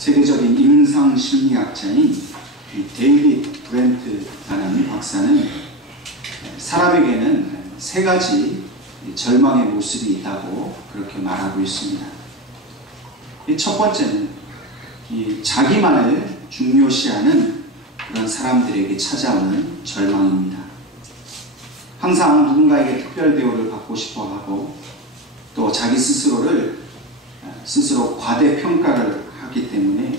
세계적인 임상 심리학자인 데이비드 브렌트라는 박사는 사람에게는 세 가지 절망의 모습이 있다고 그렇게 말하고 있습니다. 첫 번째는 자기만을 중요시하는 그런 사람들에게 찾아오는 절망입니다. 항상 누군가에게 특별 대우를 받고 싶어 하고 또 자기 스스로 과대평가를 하기 때문에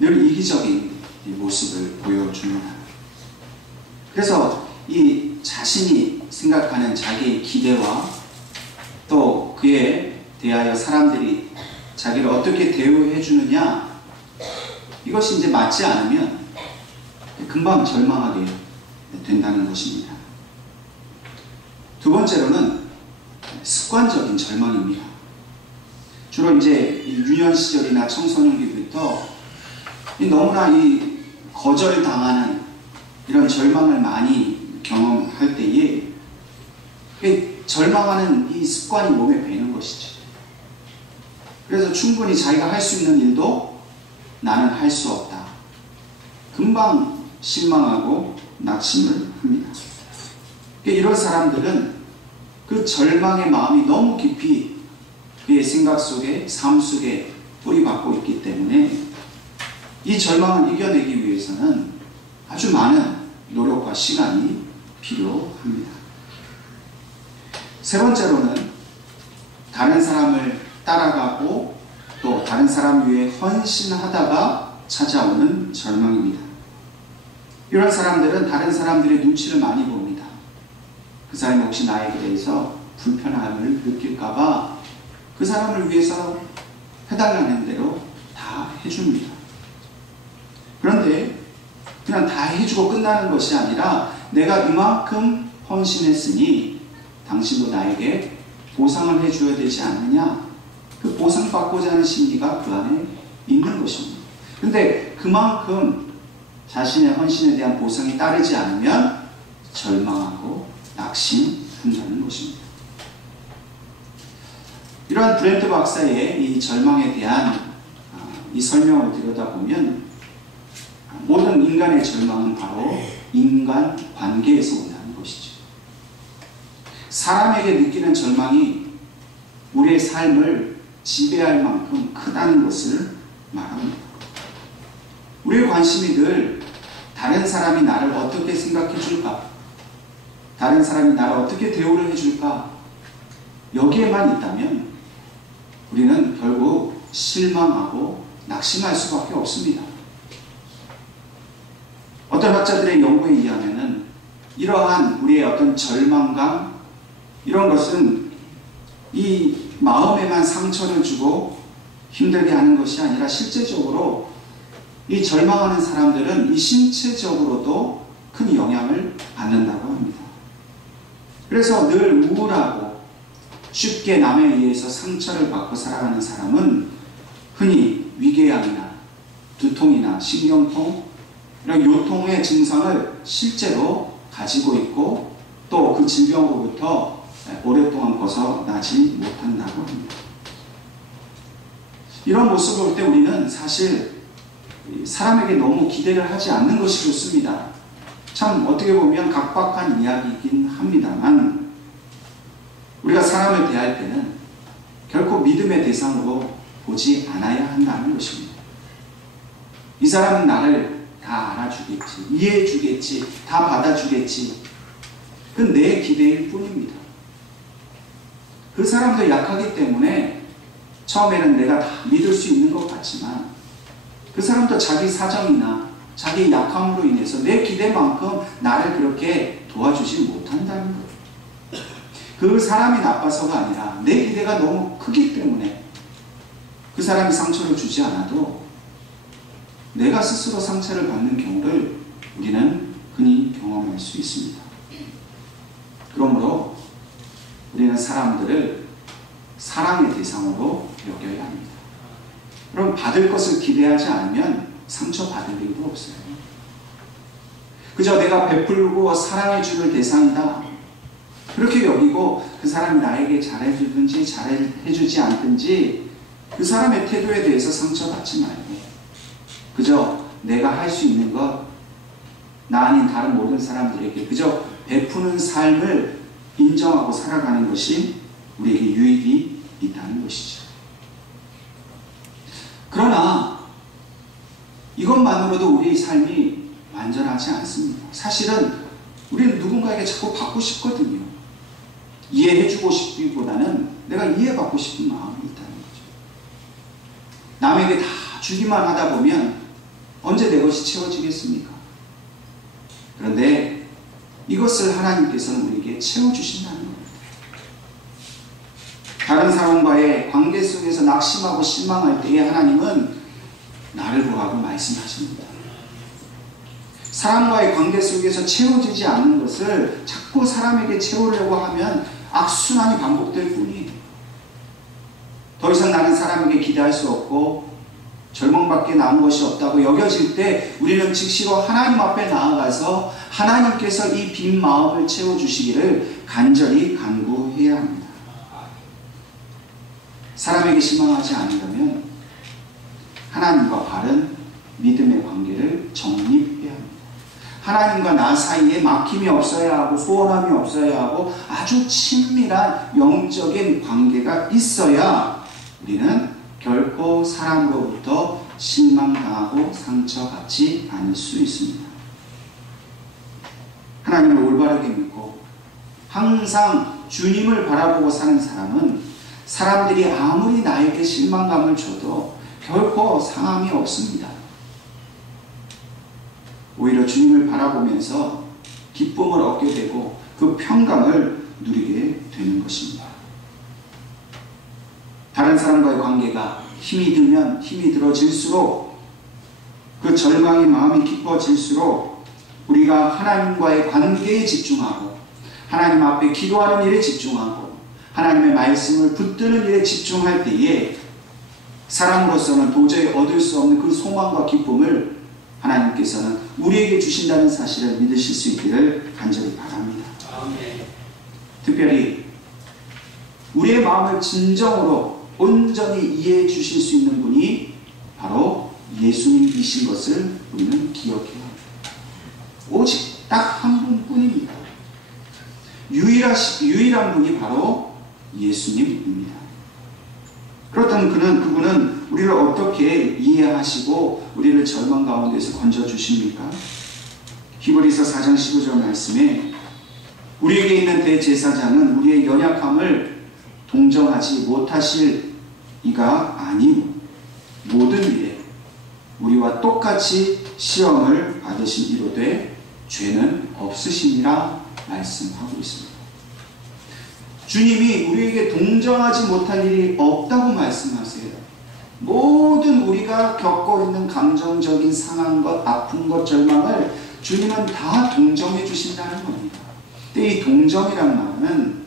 늘 이기적인 모습을 보여줍니다. 그래서 이 자신이 생각하는 자기의 기대와 또 그에 대하여 사람들이 자기를 어떻게 대우해 주느냐, 이것이 이제 맞지 않으면 금방 절망하게 된다는 것입니다. 두 번째로는 습관적인 절망입니다. 주로 이제 유년 시절이나 청소년기부터 너무나 거절당하는 이런 절망을 많이 경험할 때에 절망하는 이 습관이 몸에 배는 것이죠. 그래서 충분히 자기가 할 수 있는 일도 나는 할 수 없다. 금방 실망하고 낙심을 합니다. 이런 사람들은 그 절망의 마음이 너무 깊이 그의 생각 속에, 삶 속에 뿌리박고 있기 때문에 이 절망을 이겨내기 위해서는 아주 많은 노력과 시간이 필요합니다. 세 번째로는 다른 사람을 따라가고 또 다른 사람 위해 헌신하다가 찾아오는 절망입니다. 이런 사람들은 다른 사람들의 눈치를 많이 봅니다. 그 사람이 혹시 나에게 대해서 불편함을 느낄까봐 그 사람을 위해서 해달라는 대로 다 해줍니다. 그런데 그냥 다 해주고 끝나는 것이 아니라 내가 이만큼 헌신했으니 당신도 나에게 보상을 해줘야 되지 않느냐, 그 보상받고자 하는 심리가 그 안에 있는 것입니다. 그런데 그만큼 자신의 헌신에 대한 보상이 따르지 않으면 절망하고 낙심한다는 것입니다. 이러한 브렌트 박사의 이 절망에 대한 이 설명을 들여다보면 모든 인간의 절망은 바로 인간 관계에서 온다는 것이죠. 사람에게 느끼는 절망이 우리의 삶을 지배할 만큼 크다는 것을 말합니다. 우리의 관심이 늘 다른 사람이 나를 어떻게 생각해 줄까? 다른 사람이 나를 어떻게 대우를 해줄까? 여기에만 있다면 우리는 결국 실망하고 낙심할 수밖에 없습니다. 어떤 학자들의 연구에 의하면은 이러한 우리의 어떤 절망감, 이런 것은 이 마음에만 상처를 주고 힘들게 하는 것이 아니라 실제적으로 이 절망하는 사람들은 이 신체적으로도 큰 영향을 받는다고 합니다. 그래서 늘 우울하고 쉽게 남에 의해서 상처를 받고 살아가는 사람은 흔히 위궤양이나 두통이나 신경통, 이런 요통의 증상을 실제로 가지고 있고 또 그 질병으로부터 오랫동안 벗어나지 못한다고 합니다. 이런 모습을 볼 때 우리는 사실 사람에게 너무 기대를 하지 않는 것이 좋습니다. 참 어떻게 보면 각박한 이야기이긴 합니다만 우리가 사람을 대할 때는 결코 믿음의 대상으로 보지 않아야 한다는 것입니다. 이 사람은 나를 다 알아주겠지, 이해해주겠지, 다 받아주겠지. 그건 내 기대일 뿐입니다. 그 사람도 약하기 때문에 처음에는 내가 다 믿을 수 있는 것 같지만 그 사람도 자기 사정이나 자기 약함으로 인해서 내 기대만큼 나를 그렇게 도와주지 못한다는 거예요. 그 사람이 나빠서가 아니라 내 기대가 너무 크기 때문에 그 사람이 상처를 주지 않아도 내가 스스로 상처를 받는 경우를 우리는 흔히 경험할 수 있습니다. 그러므로 우리는 사람들을 사랑의 대상으로 여겨야 합니다. 그럼 받을 것을 기대하지 않으면 상처받을 일도 없어요. 그저 내가 베풀고 사랑해줄 대상이다, 그렇게 여기고 그 사람이 나에게 잘해주든지 잘해주지 않든지 그 사람의 태도에 대해서 상처받지 말고 그저 내가 할 수 있는 것, 나 아닌 다른 모든 사람들에게 그저 베푸는 삶을 인정하고 살아가는 것이 우리에게 유익이 있다는 것이죠. 그러나 이것만으로도 우리의 삶이 완전하지 않습니다. 사실은 우리는 누군가에게 자꾸 받고 싶거든요. 이해해주고 싶기보다는 내가 이해받고 싶은 마음이 있다는 거죠. 남에게 다 주기만 하다 보면 언제 내 것이 채워지겠습니까? 그런데 이것을 하나님께서는 우리에게 채워주신다는 겁니다. 다른 사람과의 관계 속에서 낙심하고 실망할 때에 하나님은 나를 보라고 말씀하십니다. 사람과의 관계 속에서 채워지지 않는 것을 자꾸 사람에게 채우려고 하면 악순환이 반복될 뿐이에요. 더 이상 나는 사람에게 기대할 수 없고 절망밖에 남은 것이 없다고 여겨질 때 우리는 즉시로 하나님 앞에 나아가서 하나님께서 이 빈 마음을 채워주시기를 간절히 간구해야 합니다. 사람에게 실망하지 않으려면 하나님과 바른 믿음의 관계를 정립해야 합니다. 하나님과 나 사이에 막힘이 없어야 하고 소원함이 없어야 하고 아주 친밀한 영적인 관계가 있어야 우리는 결코 사람으로부터 실망당하고 상처받지 않을 수 있습니다. 하나님을 올바르게 믿고 항상 주님을 바라보고 사는 사람은 사람들이 아무리 나에게 실망감을 줘도 결코 상함이 없습니다. 오히려 주님을 바라보면서 기쁨을 얻게 되고 그 평강을 누리게 되는 것입니다. 다른 사람과의 관계가 힘이 들면 힘이 들어질수록 그 절망의 마음이 깊어질수록 우리가 하나님과의 관계에 집중하고 하나님 앞에 기도하는 일에 집중하고 하나님의 말씀을 붙드는 일에 집중할 때에 사람으로서는 도저히 얻을 수 없는 그 소망과 기쁨을 하나님께서는 우리에게 주신다는 사실을 믿으실 수 있기를 간절히 바랍니다. 아멘. 특별히 우리의 마음을 진정으로 온전히 이해해 주실 수 있는 분이 바로 예수님이신 것을 우리는 기억해야 합니다. 오직 딱 한 분뿐입니다. 유일한 분이 바로 예수님입니다. 그렇다면 그분은 우리를 어떻게 이해하시고 우리를 절망 가운데서 건져주십니까? 히브리서 4장 15절 말씀에 우리에게 있는 대제사장은 우리의 연약함을 동정하지 못하실 이가 아니요 모든 일에 우리와 똑같이 시험을 받으신 이로되 죄는 없으시니라 말씀하고 있습니다. 주님이 우리에게 동정하지 못할 일이 없다고 말씀하세요. 모든 우리가 겪고 있는 감정적인 상한 것, 아픈 것, 절망을 주님은 다 동정해 주신다는 겁니다. 근데 이 동정이란 말은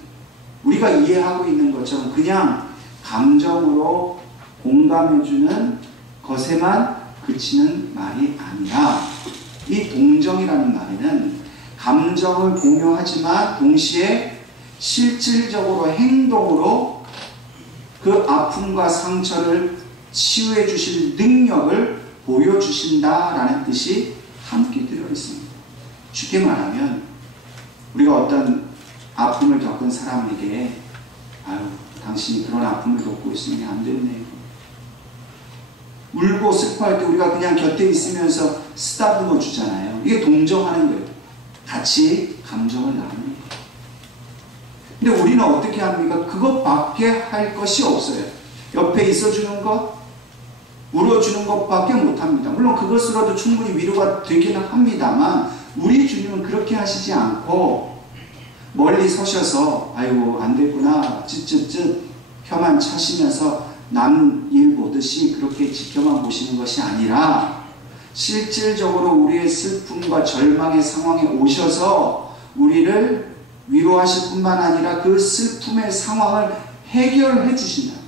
우리가 이해하고 있는 것처럼 그냥 감정으로 공감해주는 것에만 그치는 말이 아니라 이 동정이라는 말에는 감정을 공유하지만 동시에 실질적으로 행동으로 그 아픔과 상처를 치유해 주실 능력을 보여주신다라는 뜻이 함께 들어 있습니다. 쉽게 말하면 우리가 어떤 아픔을 겪은 사람에게 아유 당신이 그런 아픔을 겪고 있으니 안 됐네. 울고 슬퍼할 때 우리가 그냥 곁에 있으면서 쓰다듬어 주잖아요. 이게 동정하는 거예요. 같이 감정을 나누는 거예요. 근데 우리는 어떻게 합니까? 그것밖에 할 것이 없어요. 옆에 있어주는 것, 울어주는 것밖에 못합니다. 물론 그것으로도 충분히 위로가 되기는 합니다만 우리 주님은 그렇게 하시지 않고 멀리 서셔서 아이고 안 됐구나 쯧쯧쯧 혀만 차시면서 남 일 보듯이 그렇게 지켜만 보시는 것이 아니라 실질적으로 우리의 슬픔과 절망의 상황에 오셔서 우리를 위로하실 뿐만 아니라 그 슬픔의 상황을 해결해 주신다.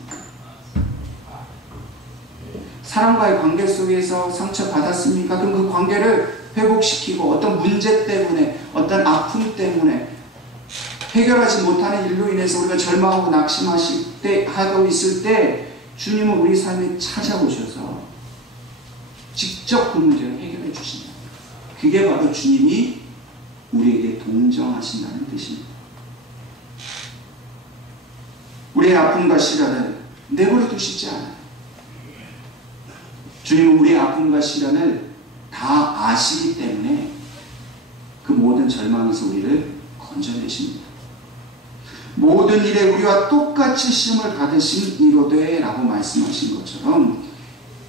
사람과의 관계 속에서 상처받았습니까? 그럼 그 관계를 회복시키고 어떤 문제 때문에 어떤 아픔 때문에 해결하지 못하는 일로 인해서 우리가 절망하고 낙심하실 때 하고 있을 때 주님은 우리 삶에 찾아오셔서 직접 그 문제를 해결해 주신다. 그게 바로 주님이 우리에게 동정하신다는 뜻입니다. 우리의 아픔과 시련을 내버려 두시지 않아요. 주님은 우리의 아픔과 시련을 다 아시기 때문에 그 모든 절망에서 우리를 건져내십니다. 모든 일에 우리와 똑같이 시험을 받으신 이로되 라고 말씀하신 것처럼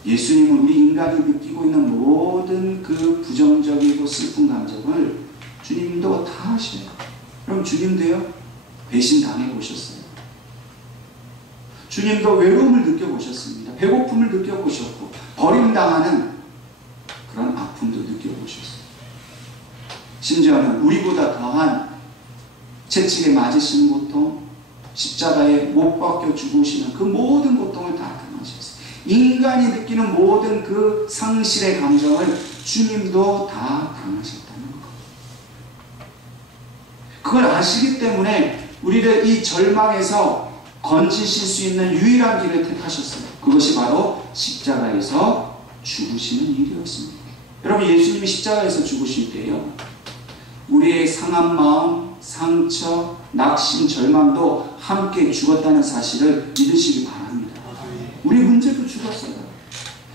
예수님은 우리 인간이 느끼고 있는 모든 그 부정적이고 슬픈 감정을 주님도 다 아셔요. 그럼 주님도요, 배신당해 보셨어요. 주님도 외로움을 느껴보셨습니다. 배고픔을 느껴보셨고 버림당하는 그런 아픔도 느껴보셨어요. 심지어는 우리보다 더한 채찍에 맞으시는 고통, 십자가에 못 박혀 죽으시는 그 모든 고통을 다 당하셨어요. 인간이 느끼는 모든 그 상실의 감정을 주님도 다 당하셨다는 것. 그걸 아시기 때문에 우리를 이 절망에서 건지실 수 있는 유일한 길을 택하셨어요. 그것이 바로 십자가에서 죽으시는 일이었습니다. 여러분, 예수님이 십자가에서 죽으실 때요, 우리의 상한 마음, 상처, 낙심, 절망도 함께 죽었다는 사실을 믿으시기 바랍니다. 우리 문제도 죽었어요.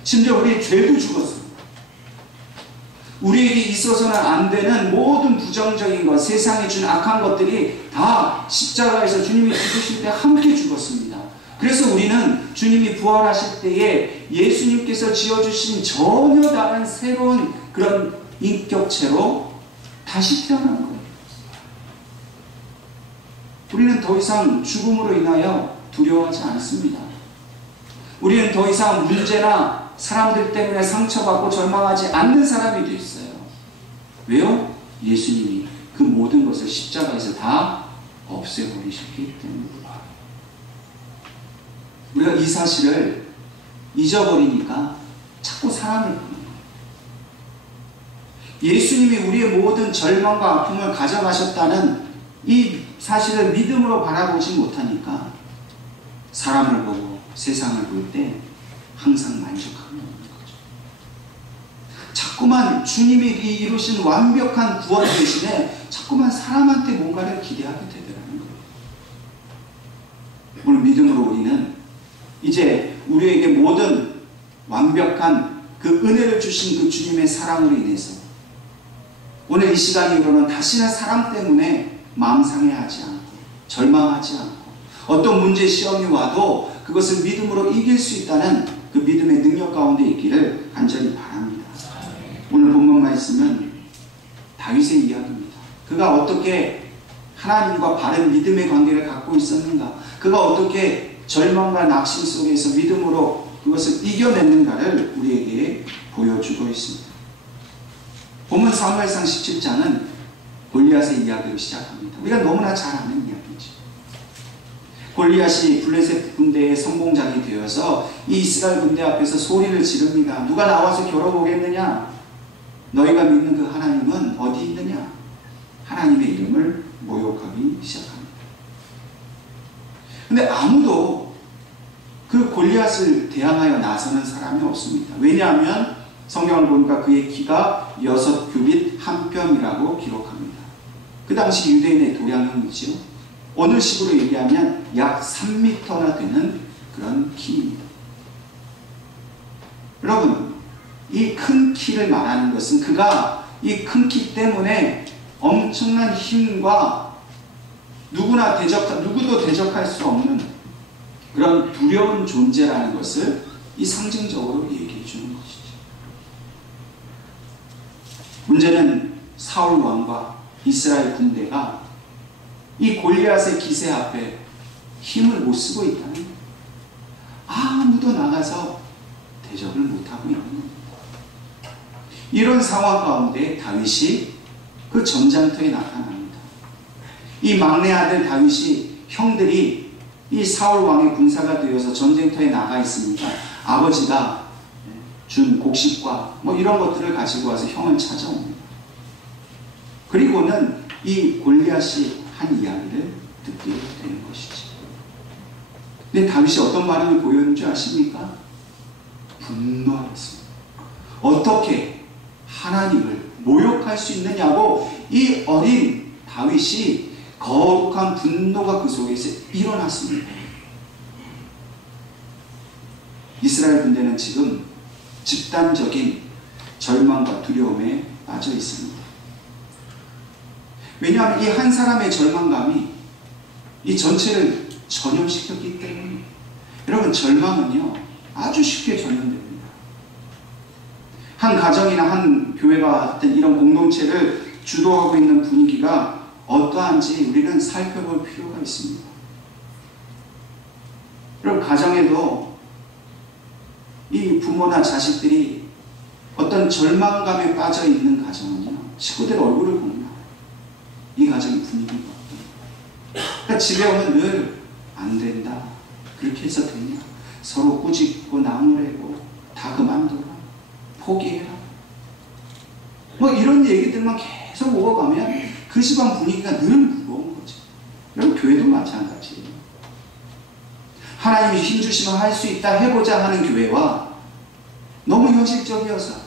심지어 우리의 죄도 죽었어요. 우리에게 있어서는 안 되는 모든 부정적인 것, 세상에 준 악한 것들이 다 십자가에서 주님이 죽으실 때 함께 죽었습니다. 그래서 우리는 주님이 부활하실 때에 예수님께서 지어주신 전혀 다른 새로운 그런 인격체로 다시 태어난 거예요. 우리는 더 이상 죽음으로 인하여 두려워하지 않습니다. 우리는 더 이상 문제나 사람들 때문에 상처받고 절망하지 않는 사람이 되었어요. 왜요? 예수님이 그 모든 것을 십자가에서 다 없애버리셨기 때문입니다. 우리가 이 사실을 잊어버리니까 자꾸 사랑을 받는 거예요. 예수님이 우리의 모든 절망과 아픔을 가져가셨다는 이 사실을 믿음으로 바라보지 못하니까 사람을 보고 세상을 볼 때 항상 만족함이 없는 거죠. 자꾸만 주님이 이루신 완벽한 구원 대신에 자꾸만 사람한테 뭔가를 기대하게 되더라는 거예요. 오늘 믿음으로 우리는 이제 우리에게 모든 완벽한 그 은혜를 주신 그 주님의 사랑으로 인해서 오늘 이 시간 이후로는 다시는 사람 때문에 마음 상해하지 않고 절망하지 않고 어떤 문제 시험이 와도 그것을 믿음으로 이길 수 있다는 그 믿음의 능력 가운데 있기를 간절히 바랍니다. 오늘 본문 말씀은 다윗의 이야기입니다. 그가 어떻게 하나님과 바른 믿음의 관계를 갖고 있었는가, 그가 어떻게 절망과 낙심 속에서 믿음으로 그것을 이겨냈는가를 우리에게 보여주고 있습니다. 본문 사무엘상 17장은 골리앗의 이야기로 시작합니다. 우리가 너무나 잘 아는 이야기죠. 골리앗이 블레셋 군대의 성공작이 되어서 이 이스라엘 군대 앞에서 소리를 지릅니다. 누가 나와서 겨뤄보겠느냐? 너희가 믿는 그 하나님은 어디 있느냐? 하나님의 이름을 모욕하기 시작합니다. 근데 아무도 그 골리앗을 대항하여 나서는 사람이 없습니다. 왜냐하면 성경을 보니까 그의 키가 6규빗 1뼘이라고 기록합니다. 그 당시 유대인의 도량형이지요. 오늘식으로 얘기하면 약 3m나 되는 그런 키입니다. 여러분, 이 큰 키를 말하는 것은 그가 이 큰 키 때문에 엄청난 힘과 누구도 대적할 수 없는 그런 두려운 존재라는 것을 이 상징적으로 얘기해 주는 것이죠. 문제는 사울 왕과 이스라엘 군대가 이 골리앗의 기세 앞에 힘을 못 쓰고 있다는 거예요. 아무도 나가서 대적을 못하고 있는 겁니다. 이런 상황 가운데 다윗이 그 전장터에 나타납니다. 이 막내 아들 다윗이 형들이 이 사울 왕의 군사가 되어서 전쟁터에 나가 있으니까 아버지가 준 곡식과 뭐 이런 것들을 가지고 와서 형을 찾아옵니다. 그리고는 이 골리앗이 한 이야기를 듣게 되는 것이죠. 근데 다윗이 어떤 반응을 보였는지 아십니까? 분노하였습니다. 어떻게 하나님을 모욕할 수 있느냐고 이 어린 다윗이 거룩한 분노가 그 속에서 일어났습니다. 이스라엘 군대는 지금 집단적인 절망과 두려움에 빠져 있습니다. 왜냐하면 이 한 사람의 절망감이 이 전체를 전염시켰기 때문에. 여러분, 절망은요 아주 쉽게 전염됩니다. 한 가정이나 한 교회가 어떤 이런 공동체를 주도하고 있는 분위기가 어떠한지 우리는 살펴볼 필요가 있습니다. 여러분, 가정에도 이 부모나 자식들이 어떤 절망감에 빠져 있는 가정은요, 식구들 얼굴을 보면 이 가정의 분위기가 어떤가. 그러니까 집에 오면 늘 안 된다, 그렇게 해서 되냐, 서로 꾸짖고 나무래고 다 그만둬라, 포기해라, 뭐 이런 얘기들만 계속 오가면 그 집안 분위기가 늘 무거운 거죠. 여러분, 교회도 마찬가지예요. 하나님이 힘주시면 할 수 있다 해보자 하는 교회와 너무 현실적이어서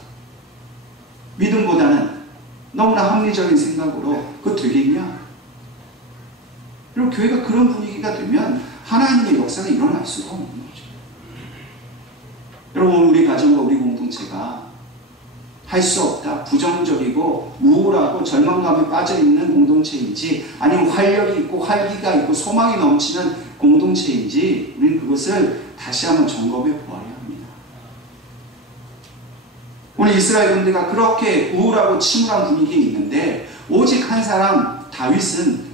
믿음보다는 너무나 합리적인 생각으로 그거 되겠냐? 그리고 교회가 그런 분위기가 되면 하나님의 역사가 일어날 수가 없는 거죠. 여러분, 우리 가정과 우리 공동체가 할 수 없다, 부정적이고 우울하고 절망감에 빠져있는 공동체인지, 아니면 활력이 있고 활기가 있고 소망이 넘치는 공동체인지, 우리는 그것을 다시 한번 점검해 보아야 합니다. 오늘 이스라엘 군대가 그렇게 우울하고 침울한 분위기에 있는데 오직 한 사람 다윗은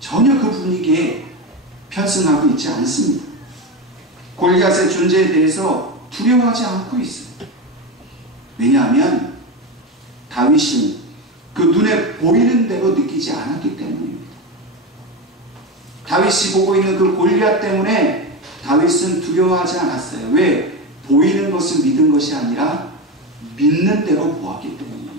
전혀 그 분위기에 편승하고 있지 않습니다. 골리앗의 존재에 대해서 두려워하지 않고 있어요. 왜냐하면 다윗은 그 눈에 보이는 대로 느끼지 않았기 때문입니다. 다윗이 보고 있는 그 골리앗 때문에 다윗은 두려워하지 않았어요. 왜? 보이는 것을 믿은 것이 아니라 믿는 대로 보았기 때문입니다.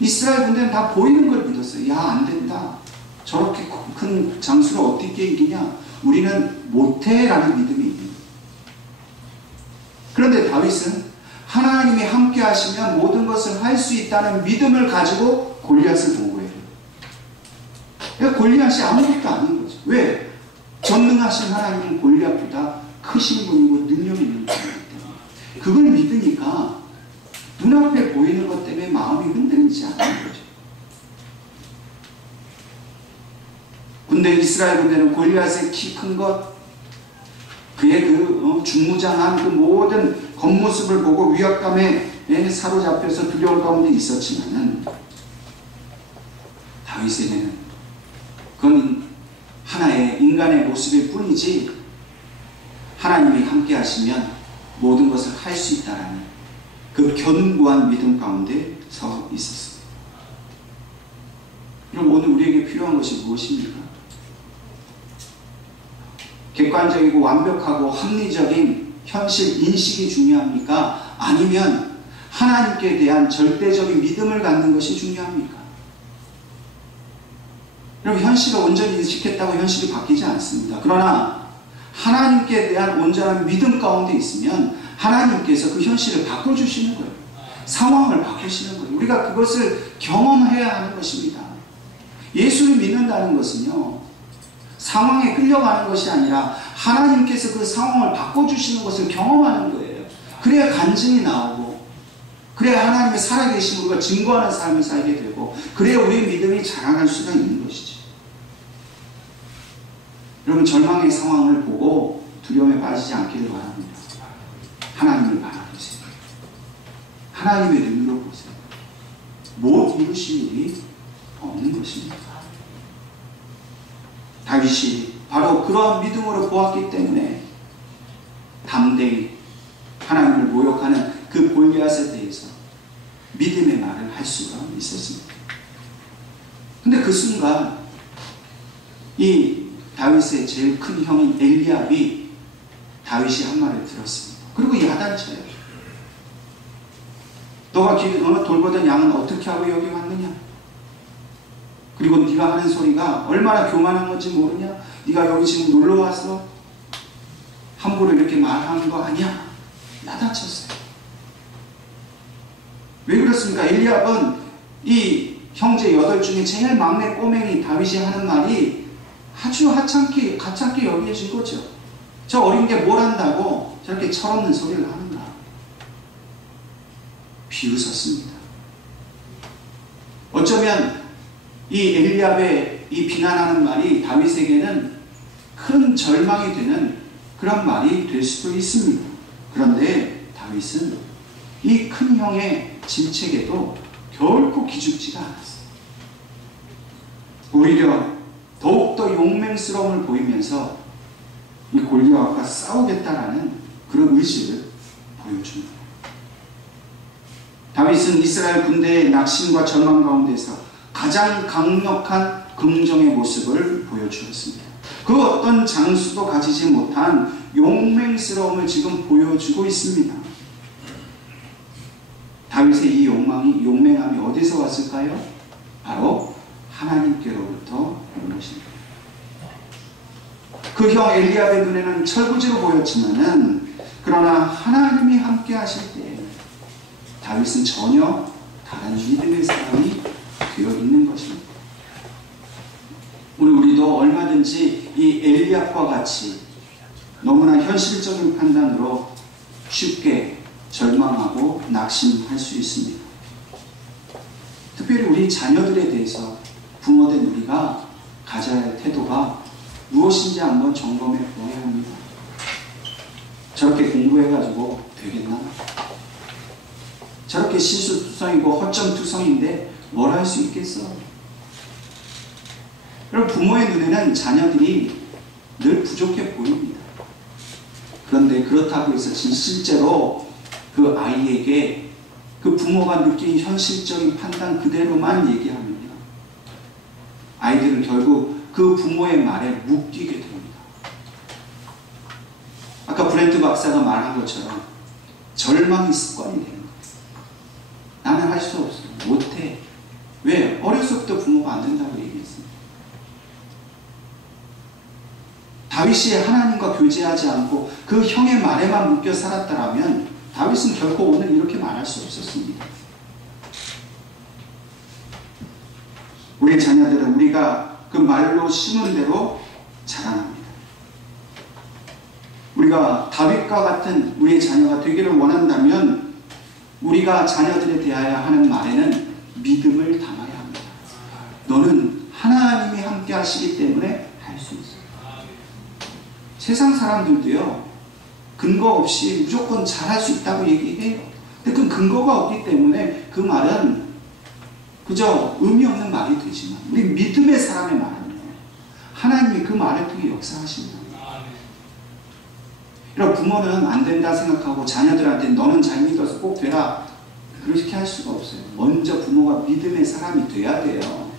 이스라엘 군대는 다 보이는 걸 믿었어요. 야, 안 된다, 저렇게 큰 장수를 어떻게 이기냐, 우리는 못해 라는 믿음이 있는. 그런데 다윗은 하나님이 함께 하시면 모든 것을 할 수 있다는 믿음을 가지고 골리앗을 보고해요. 그러니까 골리앗이 아무것도 아닌 거죠. 왜? 전능하신 하나님은 골리앗보다 크신 분이고 능력 있는 분이기 때문에. 그걸 믿으니까 눈앞에 보이는 것 때문에 마음이 흔들리지 않는 거죠. 근데 이스라엘 군대는 골리앗의 키 큰 것, 그의 그 중무장한 그 모든 겉모습을 보고 위압감에 사로잡혀서 두려운 가운데 있었지만은, 다윗에게는 그건 하나의 인간의 모습일 뿐이지 하나님이 함께 하시면 모든 것을 할 수 있다라는 그 견고한 믿음 가운데 서 있었습니다. 그럼 오늘 우리에게 필요한 것이 무엇입니까? 객관적이고 완벽하고 합리적인 현실 인식이 중요합니까? 아니면 하나님께 대한 절대적인 믿음을 갖는 것이 중요합니까? 여러분, 현실을 온전히 인식했다고 현실이 바뀌지 않습니다. 그러나 하나님께 대한 온전한 믿음 가운데 있으면 하나님께서 그 현실을 바꿔주시는 거예요. 상황을 바꾸시는 거예요. 우리가 그것을 경험해야 하는 것입니다. 예수를 믿는다는 것은요, 상황에 끌려가는 것이 아니라 하나님께서 그 상황을 바꿔주시는 것을 경험하는 거예요. 그래야 간증이 나오고, 그래야 하나님의 살아계신 우리가 증거하는 삶을 살게 되고, 그래야 우리의 믿음이 자라날 수가 있는 것이죠. 여러분, 절망의 상황을 보고 두려움에 빠지지 않기를 바랍니다. 하나님을 바라보세요. 하나님의 눈으로 보세요. 못 이루실 일이 없는 것입니다. 다윗이 바로 그러한 믿음으로 보았기 때문에 담대히 하나님을 모욕하는 그 골리앗에 대해서 믿음의 말을 할 수가 있었습니다. 근데 그 순간 이 다윗의 제일 큰 형인 엘리압이 다윗이 한 말을 들었습니다. 그리고 야단쳐요. 너가 돌보던 양은 어떻게 하고 여기 왔느냐? 그리고 네가 하는 소리가 얼마나 교만한 건지 모르냐? 네가 여기 지금 놀러와서 함부로 이렇게 말하는 거 아니야? 야단쳤어요. 왜 그렇습니까? 엘리압은 이 형제 8 중에 제일 막내 꼬맹이 다윗이 하는 말이 아주 가찮게 여겨진 거죠. 저 어린 게 뭘 한다고 저렇게 철없는 소리를 하는가. 비웃었습니다. 어쩌면 이 엘리압의 이 비난하는 말이 다윗에게는 큰 절망이 되는 그런 말이 될 수도 있습니다. 그런데 다윗은 이 큰 형의 질책에도 결코 기죽지가 않았어요. 오히려 더욱더 용맹스러움을 보이면서 이 골리앗과 싸우겠다라는 그런 의지를 보여줍니다. 다윗은 이스라엘 군대의 낙심과 절망 가운데서 가장 강력한 긍정의 모습을 보여주었습니다. 그 어떤 장수도 가지지 못한 용맹스러움을 지금 보여주고 있습니다. 다윗의 이 용맹함이 어디서 왔을까요? 바로 하나님께로부터 온 것입니다. 그 형 엘리압의 눈에는 철부지로 보였지만은 그러나 하나님이 함께 하실 때 다윗은 전혀 다른 믿음의 사람이 되어 있는 것입니다. 우리도 얼마든지 이 엘리압과 같이 너무나 현실적인 판단으로 쉽게 절망하고 낙심할 수 있습니다. 특별히 우리 자녀들에 대해서 부모된 우리가 가져야 할 태도가 무엇인지 한번 점검해 보아야 합니다. 저렇게 공부해가지고 되겠나? 저렇게 실수투성이고 허점투성인데 뭘 할 수 있겠어? 여러분, 부모의 눈에는 자녀들이 늘 부족해 보입니다. 그런데 그렇다고 해서 실제로 그 아이에게 그 부모가 느낀 현실적인 판단 그대로만 얘기하면요, 아이들은 결국 그 부모의 말에 묶이게 됩니다. 아까 브렌트 박사가 말한 것처럼 절망이 습관이 되는 거예요. 나는 할 수 없어. 못해. 왜? 어려서부터 부모가 안 된다고 얘기했습니다. 다윗이 하나님과 교제하지 않고 그 형의 말에만 묶여 살았다면 다윗은 결코 오늘 이렇게 말할 수 없었습니다. 우리 자녀들은 우리가 그 말로 심은 대로 자라납니다. 우리가 다윗과 같은 우리의 자녀가 되기를 원한다면 우리가 자녀들에 대하여 하는 말에는 믿음을 담아야 합니다. 너는 하나님이 함께 하시기 때문에 할 수 있어요. 세상 사람들도요, 근거 없이 무조건 잘할 수 있다고 얘기해요. 근데 그 근거가 없기 때문에 그 말은 그저 의미 없는 말이 되지만 우리 믿음의 사람의 말은요, 하나님이 그 말을 통해 역사하십니다. 이런 부모는 안 된다 생각하고 자녀들한테 너는 잘 믿어서 꼭 되라, 그렇게 할 수가 없어요. 먼저 부모가 믿음의 사람이 돼야 돼요.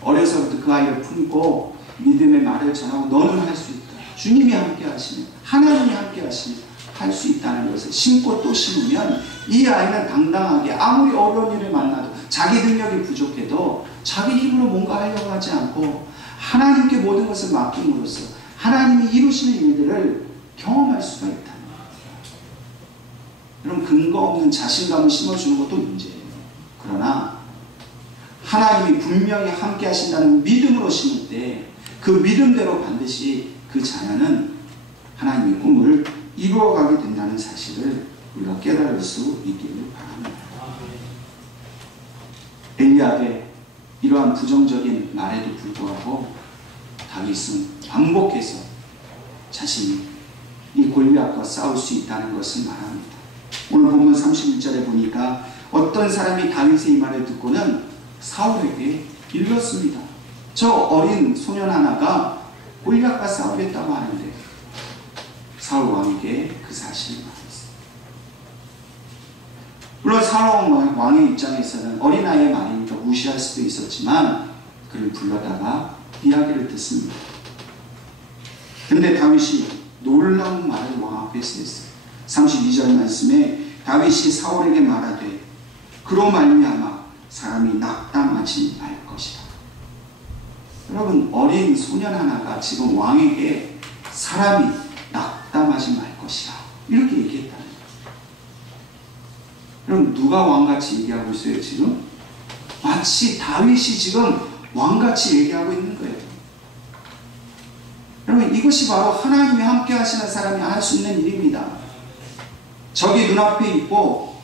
어려서부터 그 아이를 품고 믿음의 말을 전하고 너는 할 수 있다. 주님이 함께 하시면, 하나님이 함께 하시면 할 수 있다는 것을 심고 또 심으면 이 아이는 당당하게 아무리 어려운 일을 만나도 자기 능력이 부족해도 자기 힘으로 뭔가 하려고 하지 않고 하나님께 모든 것을 맡김으로써 하나님이 이루시는 일들을 경험할 수가 있다는 거예요. 여러분, 근거 없는 자신감을 심어주는 것도 문제예요. 그러나 하나님이 분명히 함께 하신다는 믿음으로 심을 때 그 믿음대로 반드시 그 자녀는 하나님의 꿈을 이루어가게 된다는 사실을 우리가 깨달을 수 있기를 바랍니다. 엘리압의 이러한 부정적인 말에도 불구하고 다윗은 반복해서 자신이 이 골리앗과 싸울 수 있다는 것을 말합니다. 오늘 본문 31절에 보니까 어떤 사람이 다윗의 이 말을 듣고는 사울에게 일렀습니다. 저 어린 소년 하나가 골리앗과 싸우겠다고 하는데 사울 왕에게 그 사실을 말했습니다. 물론 사울 왕의 입장에서는 어린아이의 말이니까 무시할 수도 있었지만 그를 불러다가 이야기를 듣습니다. 근데 다윗이 놀라운 말을 왕 앞에서 했어요. 32절 말씀에 다윗이 사울에게 말하되 그로 말미암아 사람이 낙담하지 말 것이다. 여러분, 어린 소년 하나가 지금 왕에게 사람이 낙담하지 말 것이다, 이렇게 얘기했다는 거예요. 여러분, 누가 왕같이 얘기하고 있어요 지금? 마치 다윗이 지금 왕같이 얘기하고 있는 거예요. 여러분, 이것이 바로 하나님이 함께 하시는 사람이 할 수 있는 일입니다. 적이 눈앞에 있고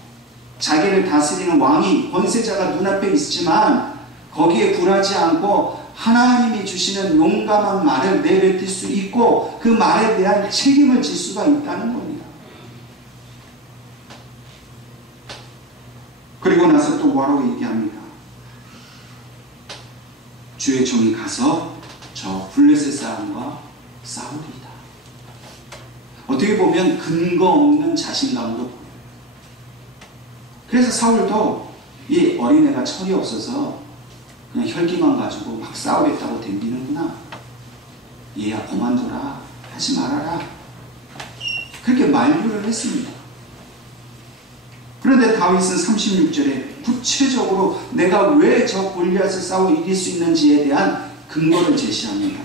자기를 다스리는 왕이, 권세자가 눈앞에 있지만 거기에 굴하지 않고 하나님이 주시는 용감한 말을 내뱉을 수 있고 그 말에 대한 책임을 질 수가 있다는 겁니다. 그리고 나서 또 뭐라고 얘기합니다. 주의 종이 가서 저 블레셋 사람과 싸우리이다. 어떻게 보면 근거 없는 자신감도 보여요. 그래서 사울도 이 어린애가 철이 없어서 그냥 혈기만 가지고 막 싸우겠다고 덤비는구나. 얘야 그만둬라. 하지 말아라. 그렇게 만류를 했습니다. 그런데 다윗은 36절에 구체적으로 내가 왜 저 골리앗을 싸워 이길 수 있는지에 대한 근거를 제시합니다.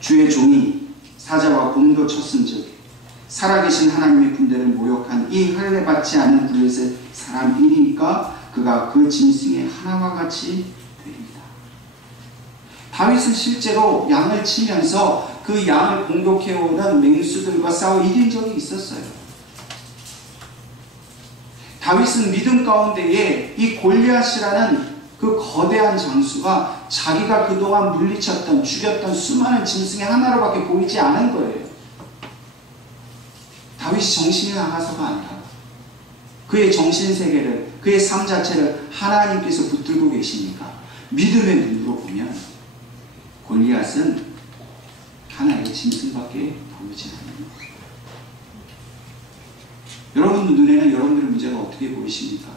주의 종이 사자와 곰도 쳤은즉 살아계신 하나님의 군대를 모욕한 이 할례받지 않는 블레셋 사람이니까 그가 그 짐승의 하나와 같이 되리이다. 다윗은 실제로 양을 치면서 그 양을 공격해오는 맹수들과 싸워 이긴 적이 있었어요. 다윗은 믿음 가운데에 이 골리앗이라는 그 거대한 장수가 자기가 그동안 물리쳤던, 죽였던 수많은 짐승의 하나로밖에 보이지 않은 거예요. 다윗이 정신이 나가서가 아니라 그의 정신세계를, 그의 삶 자체를 하나님께서 붙들고 계시니까 믿음의 눈으로 보면 골리앗은 하나의 짐승밖에 보이지 않는 거예요. 여러분 눈에는 여러분들의 문제가 어떻게 보이십니까?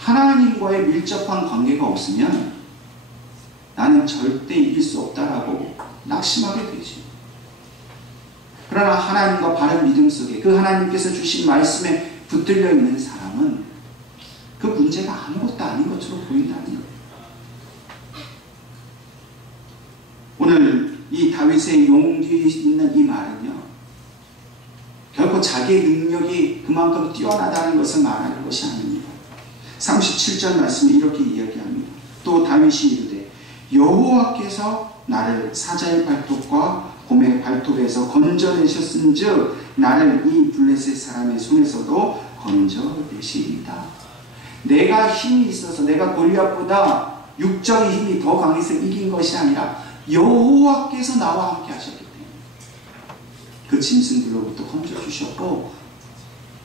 하나님과의 밀접한 관계가 없으면 나는 절대 이길 수 없다라고 낙심하게 되죠. 그러나 하나님과 바른 믿음 속에 그 하나님께서 주신 말씀에 붙들려 있는 사람은 그 문제가 아무것도 아닌 것으로 보인다는 거예요. 오늘 이 다윗의 용기 있는 이 말은요, 결코 자기의 능력이 그만큼 뛰어나다는 것을 말하는 것이 아닙니다. 37절 말씀에 이렇게 이야기합니다. 또 다윗이 이르되 여호와께서 나를 사자의 발톱과 곰의 발톱에서 건져내셨은즉 나를 이 블레셋 사람의 손에서도 건져내시리이다. 내가 힘이 있어서, 내가 골리앗보다 육적인 힘이 더 강해서 이긴 것이 아니라 여호와께서 나와 함께 하셨기 때문에 그 짐승들로부터 건져주셨고,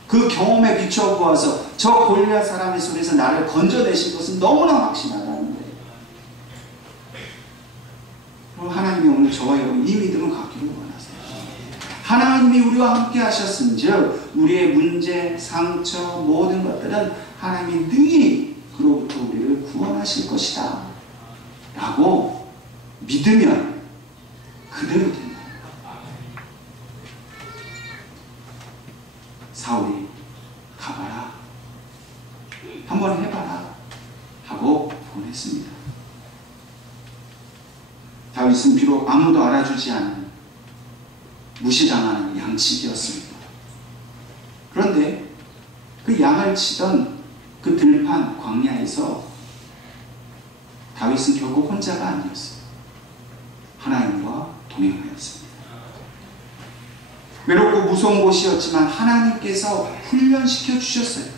그 경험에 비추어 보아서 저 골리앗 사람의 손에서 나를 건져내신 것은 너무나 확신하다는 거예요. 그럼 하나님이 오늘 저와 여러분 이 믿음을 갖기를 원하세요. 하나님이 우리와 함께 하셨은즉 우리의 문제, 상처, 모든 것들은 하나님이 능히 그로부터 우리를 구원하실 것이다 라고 믿으면 그대로 된다. 사울이 가봐라, 한번 해봐라 하고 보냈습니다. 다윗은 비록 아무도 알아주지 않는 무시당하는 양치기였습니다. 그런데 그 양을 치던 그 들판 광야에서 다윗은 결코 혼자가 아니었어요. 하나님과 동행하였습니다. 외롭고 무서운 곳이었지만 하나님께서 훈련시켜 주셨어요.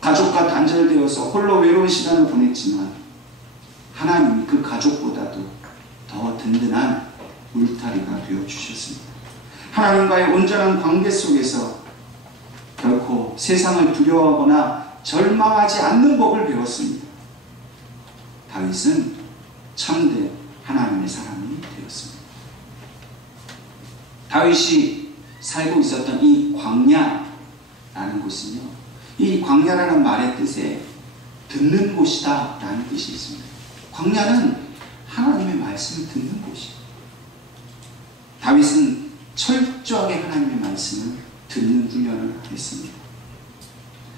가족과 단절되어서 홀로 외로운 시간을 보냈지만 하나님이 그 가족보다도 더 든든한 울타리가 되어주셨습니다. 하나님과의 온전한 관계 속에서 결코 세상을 두려워하거나 절망하지 않는 법을 배웠습니다. 다윗은 참된 하나님의 사람이 되었습니다. 다윗이 살고 있었던 이 광야라는 곳은요, 이 광야라는 말의 뜻에 듣는 곳이다 라는 뜻이 있습니다. 광야는 하나님의 말씀을 듣는 곳이에요. 다윗은 철저하게 하나님의 말씀을 듣는 훈련을 했습니다.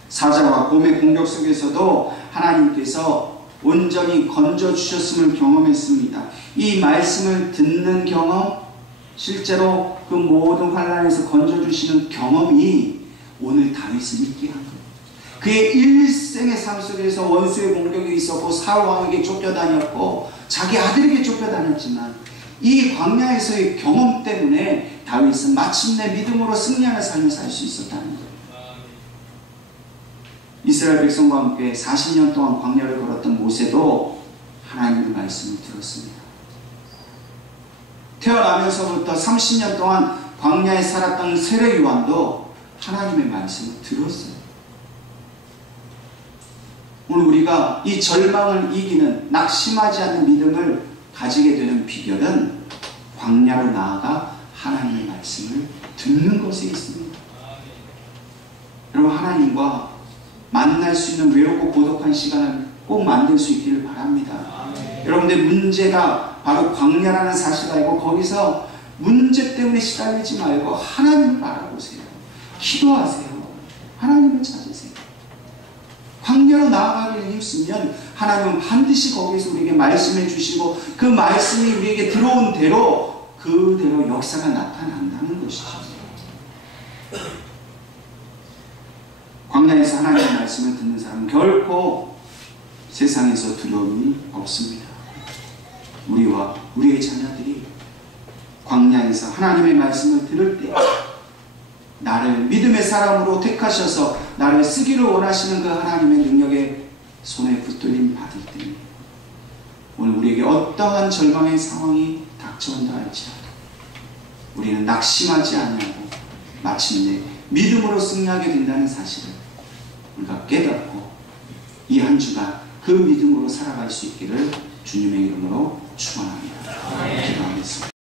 사자와 곰의 공격 속에서도 하나님께서 온전히 건져주셨음을 경험했습니다. 이 말씀을 듣는 경험, 실제로 그 모든 환난에서 건져주시는 경험이 오늘 다윗을 있게 한 거예요. 그의 일생의 삶 속에서 원수의 공격이 있었고 사울왕에게 쫓겨다녔고 자기 아들에게 쫓겨다녔지만 이 광야에서의 경험 때문에 다윗은 마침내 믿음으로 승리하는 삶을 살 수 있었다는 거예요. 이스라엘 백성과 함께 40년 동안 광야를 걸었던 모세도 하나님의 말씀을 들었습니다. 태어나면서부터 30년 동안 광야에 살았던 세례 요한도 하나님의 말씀을 들었어요. 오늘 우리가 이 절망을 이기는 낙심하지 않는 믿음을 가지게 되는 비결은 광야로 나아가 하나님의 말씀을 듣는 것에 있습니다. 여러분, 하나님과 만날 수 있는 외롭고 고독한 시간을 꼭 만들 수 있기를 바랍니다. 여러분들 문제가 바로 광야라는 사실을 알고 거기서 문제 때문에 시달리지 말고 하나님을 바라보세요. 기도하세요. 하나님을 찾으세요. 광야로 나아가기를 힘쓰면 하나님은 반드시 거기에서 우리에게 말씀해 주시고 그 말씀이 우리에게 들어온 대로 그대로 역사가 나타난다는 것이죠. 광야에서 하나님의 말씀을 듣는 사람은 결코 세상에서 두려움이 없습니다. 우리와 우리의 자녀들이 광야에서 하나님의 말씀을 들을 때 나를 믿음의 사람으로 택하셔서 나를 쓰기를 원하시는 그 하나님의 능력에 손에 붙들림 받을 때 오늘 우리에게 어떠한 절망의 상황이 닥쳐온다 할지라도 우리는 낙심하지 아니하고 마침내 믿음으로 승리하게 된다는 사실을 우리가 깨닫고 이 한 주간 그 믿음으로 살아갈 수 있기를 주님의 이름으로 축원합니다. 기도하겠습니다.